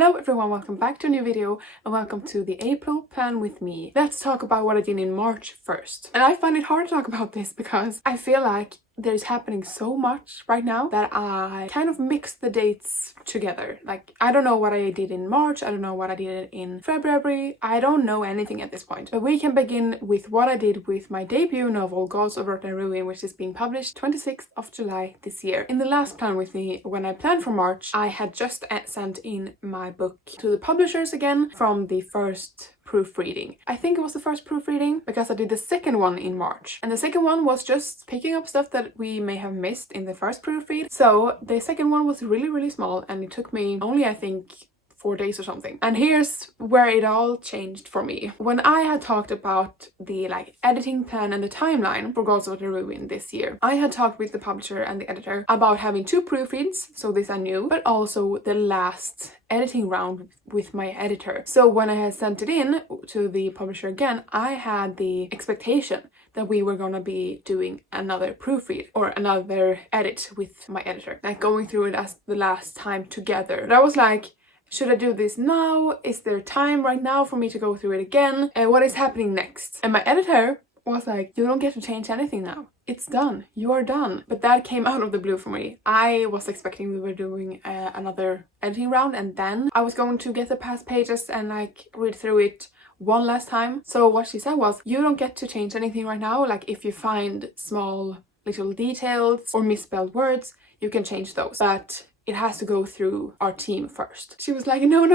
Hello everyone, welcome back to a new video and welcome to the April plan with me. Let's talk about what I did in March first. And I find it hard to talk about this because I feel like there's happening so much right now that I kind of mix the dates together. Like, I don't know what I did in March, I don't know what I did in February, I don't know anything at this point. But we can begin with what I did with my debut novel, Gods of Earth and Ruin, which is being published 26th of July this year. In the last plan with me, when I planned for March, I had just sent in my book to the publishers again from the first proofreading. I think it was the first proofreading because I did the second one in March. And the second one was just picking up stuff that we may have missed in the first proofread. So the second one was really small and it took me only, I think, 4 days or something. And here's where it all changed for me. When I had talked about the editing plan and the timeline for Gods of the Ruin this year, I had talked with the publisher and the editor about having 2 proofreads, so this I knew, but also the last editing round with my editor. So when I had sent it in to the publisher again, I had the expectation that we were gonna be doing another proofread or another edit with my editor, like going through it as the last time together. But I was like, should I do this now? Is there time right now for me to go through it again? And what is happening next? And my editor was like, you don't get to change anything now. It's done. You are done. But that came out of the blue for me. I was expecting we were doing another editing round and then I was going to get the past pages and read through it one last time. So what she said was, you don't get to change anything right now. Like if you find small little details or misspelled words, you can change those. But it has to go through our team first. She was like, no,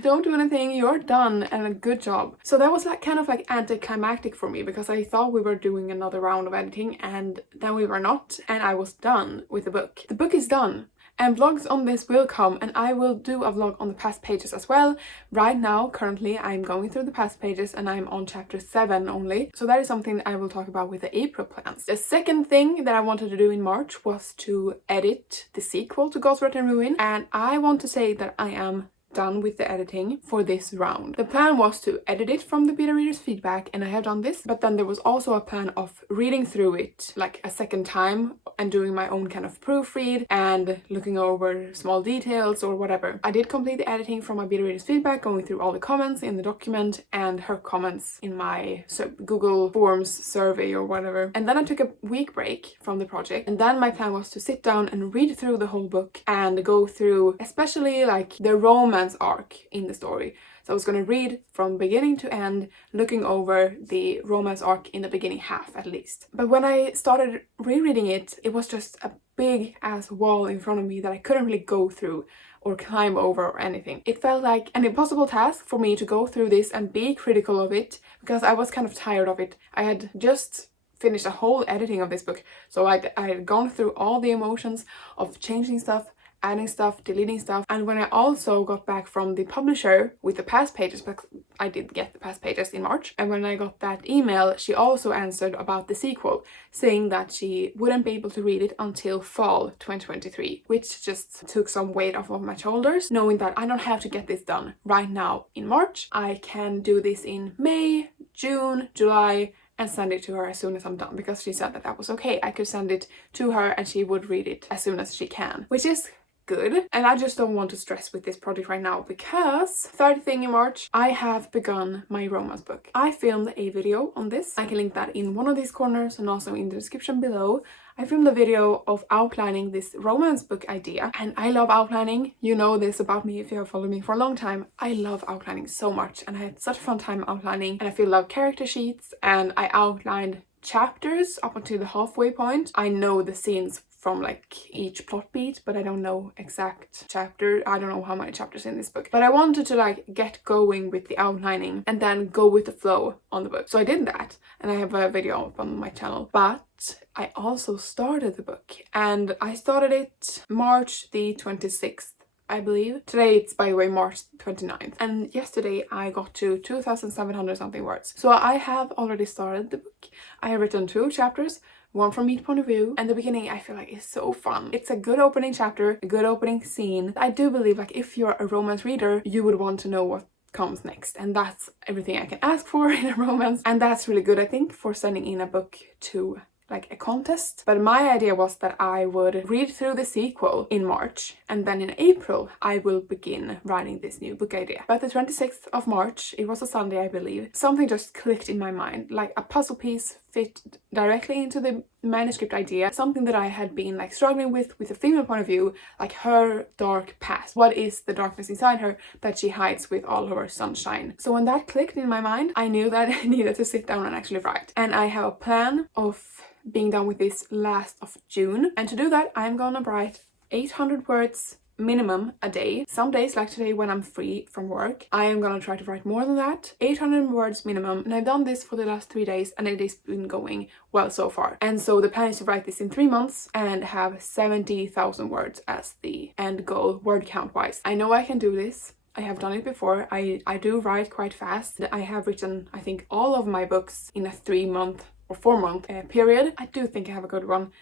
don't do anything, you're done, and a good job. So that was kind of anticlimactic for me because I thought we were doing another round of editing and then we were not, and I was done with the book. The book is done. And vlogs on this will come, and I will do a vlog on the past pages as well. Right now, currently, I'm going through the past pages and I'm on chapter 7 only. So that is something that I will talk about with the April plans. The second thing that I wanted to do in March was to edit the sequel to Gods of Earth and Ruin. And I want to say that I am done with the editing for this round. The plan was to edit it from the beta readers' feedback, and I have done this, but then there was also a plan of reading through it a second time and doing my own kind of proofread and looking over small details or whatever. I did complete the editing from my beta readers' feedback, going through all the comments in the document and her comments in my Google Forms survey or whatever. And then I took a week break from the project, and then my plan was to sit down and read through the whole book and go through especially the romance arc in the story. So I was going to read from beginning to end, looking over the romance arc in the beginning half at least. But when I started rereading it, it was just a big ass wall in front of me that I couldn't really go through or climb over or anything. It felt like an impossible task for me to go through this and be critical of it because I was kind of tired of it. I had just finished a whole editing of this book, so I had gone through all the emotions of changing stuff, adding stuff, deleting stuff. And when I also got back from the publisher with the past pages, because I did get the past pages in March, and when I got that email, she also answered about the sequel, saying that she wouldn't be able to read it until fall 2023, which just took some weight off of my shoulders, knowing that I don't have to get this done right now in March. I can do this in May, June, July, and send it to her as soon as I'm done, because she said that that was okay. I could send it to her and she would read it as soon as she can, which is good. And I just don't want to stress with this project right now because third thing in March, I have begun my romance book. I filmed a video on this. I can link that in one of these corners and also in the description below. I filmed a video of outlining this romance book idea, and I love outlining. You know this about me if you have followed me for a long time. I love outlining so much, and I had such a fun time outlining, and I filled out character sheets and I outlined chapters up until the halfway point. I know the scenes from each plot beat, but I don't know exact chapter. I don't know how many chapters in this book, but I wanted to get going with the outlining and then go with the flow on the book. So I did that, and I have a video up on my channel. But I also started the book, and I started it March the 26th, I believe. Today it's, by the way, March 29th. And yesterday I got to 2,700 something words. So I have already started the book. I have written 2 chapters, one from each point of view, and the beginning I feel like is so fun. It's a good opening chapter, a good opening scene. I do believe if you're a romance reader, you would want to know what comes next, and that's everything I can ask for in a romance, and that's really good, I think, for sending in a book to like a contest, but my idea was that I would read through the sequel in March, and then in April I will begin writing this new book idea. But the 26th of March, it was a Sunday I believe, something just clicked in my mind, like a puzzle piece fit directly into the manuscript idea, something that I had been like struggling with a female point of view, like her dark past. What is the darkness inside her that she hides with all her sunshine? So when that clicked in my mind, I knew that I needed to sit down and actually write. And I have a plan of being done with this last of June. And to do that, I'm gonna write 800 words minimum a day. Some days, like today when I'm free from work, I am gonna try to write more than that. 800 words minimum, and I've done this for the last 3 days and it has been going well so far. And so the plan is to write this in 3 months and have 70,000 words as the end goal, word count wise. I know I can do this. I have done it before. I do write quite fast. I have written, I think, all of my books in a 3-month or 4-month period. I do think I have a good one.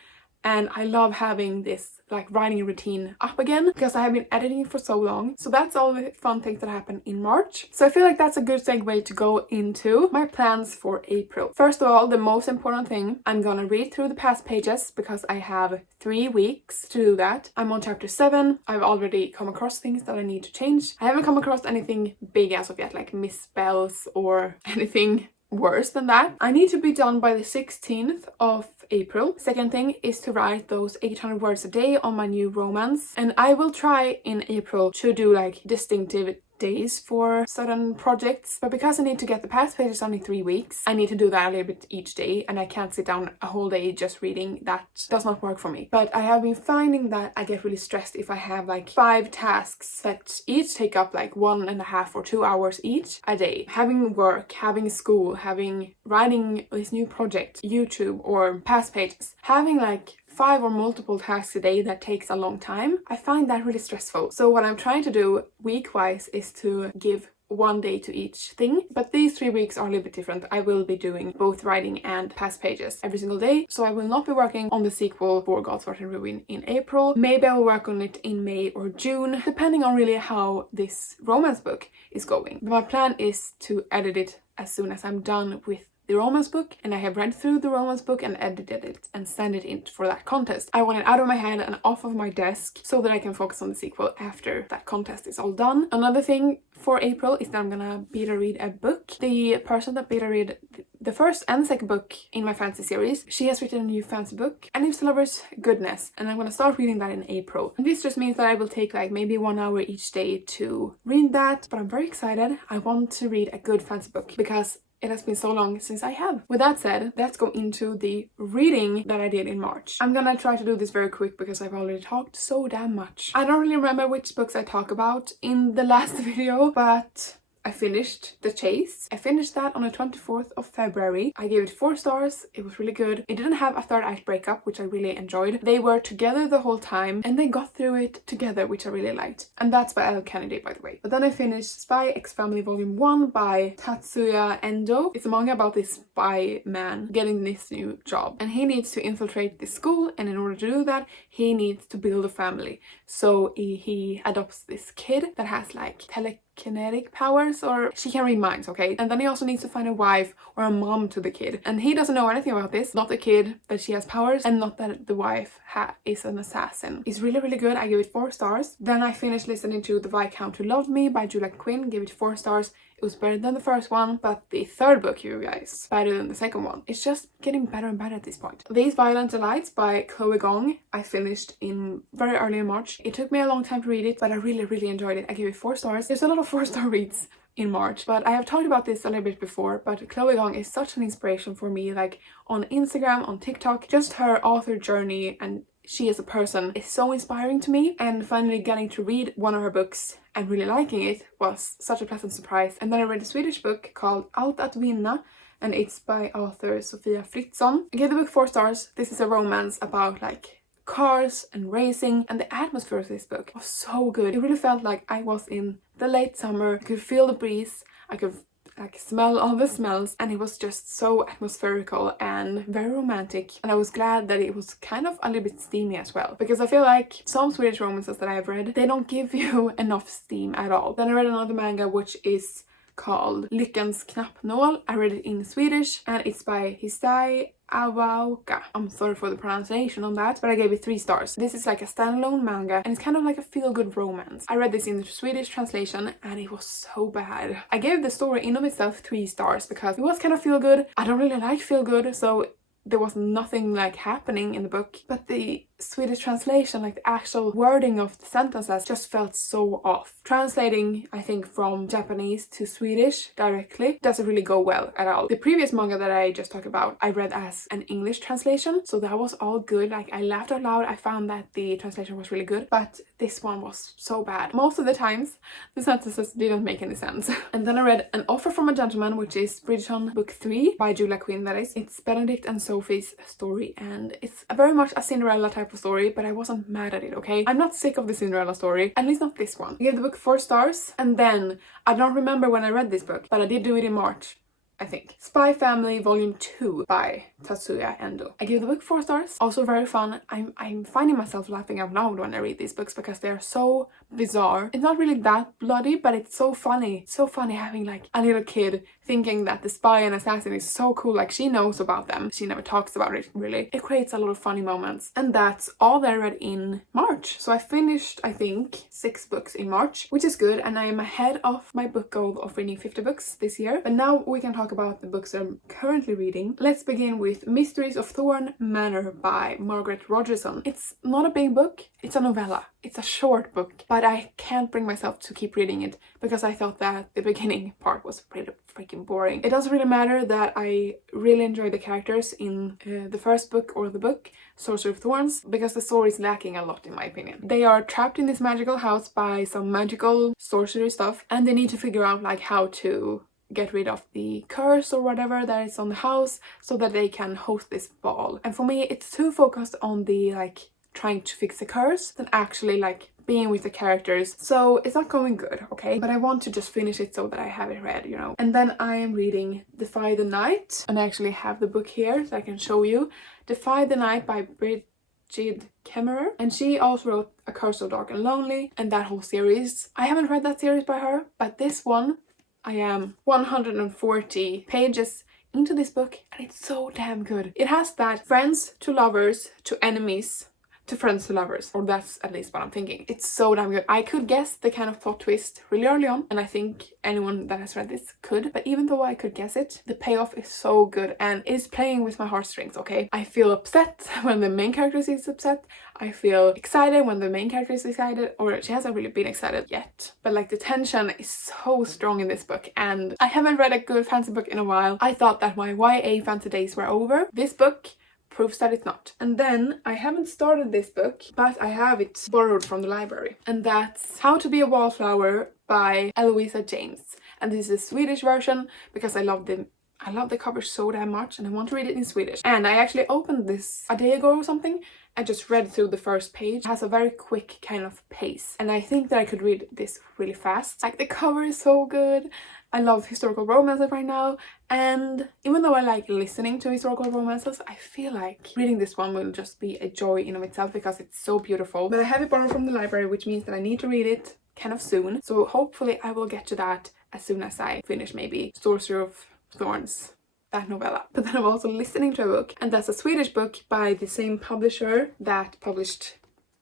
And I love having this like writing routine up again because I have been editing for so long. So that's all the fun things that happen in March. So I feel like that's a good segue to go into my plans for April. First of all, the most important thing, I'm gonna read through the past pages because I have 3 weeks to do that. I'm on chapter 7. I've already come across things that I need to change. I haven't come across anything big as of yet, like misspells or anything worse than that. I need to be done by the 16th of April. Second thing is to write those 800 words a day on my new romance, and I will try in April to do like distinctive days for certain projects, but because I need to get the past pages done in 3 weeks, I need to do that a little bit each day, and I can't sit down a whole day just reading. That does not work for me. But I have been finding that I get really stressed if I have like 5 tasks that each take up like 1.5 or 2 hours each a day. Having work, having school, having writing this new project, YouTube, or past pages, having like 5 or multiple tasks a day that takes a long time, I find that really stressful. So what I'm trying to do week-wise is to give 1 day to each thing, but these 3 weeks are a little bit different. I will be doing both writing and past pages every single day, so I will not be working on the sequel for God's Heart and Ruin in April. Maybe I will work on it in May or June, depending on really how this romance book is going. But my plan is to edit it as soon as I'm done with the romance book, and I have read through the romance book and edited it and sent it in for that contest. I want it out of my head and off of my desk so that I can focus on the sequel after that contest is all done. Another thing for April is that I'm gonna beta read a book. The person that beta read the first and second book in my fantasy series, she has written a new fantasy book, and it's Lover's Goodness, and I'm gonna start reading that in April. And this just means that I will take like maybe 1 hour each day to read that, but I'm very excited. I want to read a good fantasy book because it has been so long since I have. With that said, let's go into the reading that I did in March. I'm gonna try to do this very quick because I've already talked so damn much. I don't really remember which books I talk about in the last video, but I finished The Chase. I finished that on the 24th of February. I gave it 4 stars. It was really good. It didn't have a third act breakup, which I really enjoyed. They were together the whole time and they got through it together, which I really liked. And that's by Elle Kennedy, by the way. But then I finished Spy X Family Volume 1 by Tatsuya Endo. It's a manga about this spy man getting this new job. And he needs to infiltrate this school, and in order to do that, he needs to build a family. So he adopts this kid that has like telekinetic powers, or she can read minds, okay? And then he also needs to find a wife or a mom to the kid. And he doesn't know anything about this. Not the kid that she has powers, and not that the wife is an assassin. It's really, really good. I give it 4 stars. Then I finished listening to The Viscount Who Loved Me by Julia Quinn. Gave it 4 stars. It was better than the first one, but the third book, you guys, better than the second one. It's just getting better and better at this point. These Violent Delights by Chloe Gong, I finished in very early in March. It took me a long time to read it, but I really, really enjoyed it. I gave it 4 stars. There's a lot of 4-star reads in March, but I have talked about this a little bit before, but Chloe Gong is such an inspiration for me, like on Instagram, on TikTok. Just her author journey and she as a person is so inspiring to me, and finally getting to read one of her books and really liking it was such a pleasant surprise. And then I read a Swedish book called Allt att vinna, and it's by author Sofia Fritzson. I gave the book 4 stars. This is a romance about like cars and racing, and the atmosphere of this book was so good. It really felt like I was in the late summer. I could feel the breeze, I could like smell all the smells, and it was just so atmospherical and very romantic. And I was glad that it was kind of a little bit steamy as well, because I feel like some Swedish romances that I have read, they don't give you enough steam at all. Then I read another manga which is called Lyckans knappnål. I read it in Swedish and it's by Nea.andherbooks. I'm sorry for the pronunciation on that, but I gave it 3 stars. This is like a standalone manga and it's kind of like a feel-good romance. I read this in the Swedish translation and it was so bad. I gave the story in of itself 3 stars because it was kind of feel-good. I don't really like feel-good, so there was nothing like happening in the book, but the Swedish translation, like the actual wording of the sentences, just felt so off. Translating, I think, from Japanese to Swedish directly doesn't really go well at all. The previous manga that I just talked about, I read as an English translation, so that was all good. Like, I laughed out loud. I found that the translation was really good, but this one was so bad. Most of the times, the sentences didn't make any sense. And then I read An Offer from a Gentleman, which is Bridgerton book 3 by Julia Quinn, that is. It's Benedict and Sophie's story, and it's very much a Cinderella type of story, but I wasn't mad at it, okay? I'm not sick of the Cinderella story, at least not this one. I gave the book 4 stars, and then I don't remember when I read this book, but I did do it in March, I think. Spy Family Volume 2 by Tatsuya Endo. I gave the book 4 stars. Also very fun. I'm finding myself laughing out loud when I read these books because they are so bizarre. It's not really that bloody, but it's so funny. So funny having like a little kid thinking that the spy and assassin is so cool. Like, she knows about them. She never talks about it, really. It creates a lot of funny moments. And that's all that I read in March. So I finished, I think, 6 books in March, which is good. And I am ahead of my book goal of reading 50 books this year. But now we can talk about the books I'm currently reading. Let's begin with Mysteries of Thorn Manor by Margaret Rogerson. It's not a big book. It's a novella. It's a short book, but I can't bring myself to keep reading it because I thought that the beginning part was pretty freaking boring. It doesn't really matter that I really enjoy the characters in the first book or the book, Sorcery of Thorns, because the story is lacking a lot in my opinion. They are trapped in this magical house by some magical sorcery stuff, and they need to figure out like how to get rid of the curse or whatever that is on the house so that they can host this ball. And for me, it's too focused on the like trying to fix the curse than actually like being with the characters, so it's not going good, okay? But I want to just finish it so that I have it read, you know. And then I am reading Defy the Night, and I actually have the book here so I can show you. Defy the Night by Bridget Kemmerer, and she also wrote A Curse So Dark and Lonely and that whole series. I haven't read that series by her, but this one, I am 140 pages into this book and it's so damn good. It has that friends to lovers to enemies to friends to lovers, or that's at least what I'm thinking. It's so damn good. I could guess the kind of plot twist really early on, and I think anyone that has read this could, but even though I could guess it, the payoff is so good and it is playing with my heartstrings, okay? I feel upset when the main character is upset. I feel excited when the main character is excited, or she hasn't really been excited yet. But like the tension is so strong in this book, and I haven't read a good fantasy book in a while. I thought that my YA fantasy days were over. This book proves that it's not. And then I haven't started this book, but I have it borrowed from the library, and that's How to Be a Wallflower by Eloisa James. And this is a Swedish version because I love the cover so damn much and I want to read it in Swedish. And I actually opened this a day ago or something. I just read through the first page. It has a very quick kind of pace, and I think that I could read this really fast. Like, the cover is so good. I love historical romances right now, and even though I like listening to historical romances, I feel like reading this one will just be a joy in of itself because it's so beautiful. But I have it borrowed from the library, which means that I need to read it kind of soon. So hopefully I will get to that as soon as I finish maybe Sorcery of Thorns, that novella. But then I'm also listening to a book, and that's a Swedish book by the same publisher that published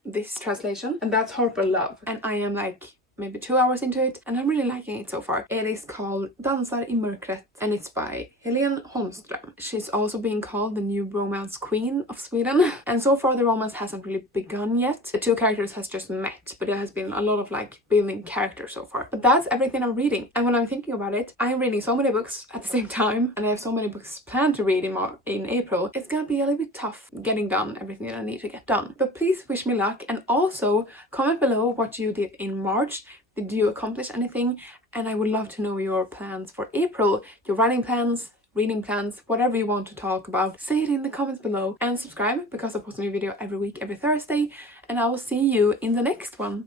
this translation, and that's Harper Love. And I am like maybe 2 hours into it, and I'm really liking it so far. It is called Dansar I mörkret, and it's by Helene Holmström. She's also being called the new romance queen of Sweden, and so far the romance hasn't really begun yet. The 2 characters has just met, but it has been a lot of like building characters so far. But that's everything I'm reading, and when I'm thinking about it, I'm reading so many books at the same time, and I have so many books planned to read in April. It's gonna be a little bit tough getting done everything that I need to get done. But please wish me luck, and also comment below what you did in March. Did you accomplish anything? And I would love to know your plans for April, your writing plans, reading plans, whatever you want to talk about. Say it in the comments below, and subscribe because I post a new video every week, every Thursday, and I will see you in the next one.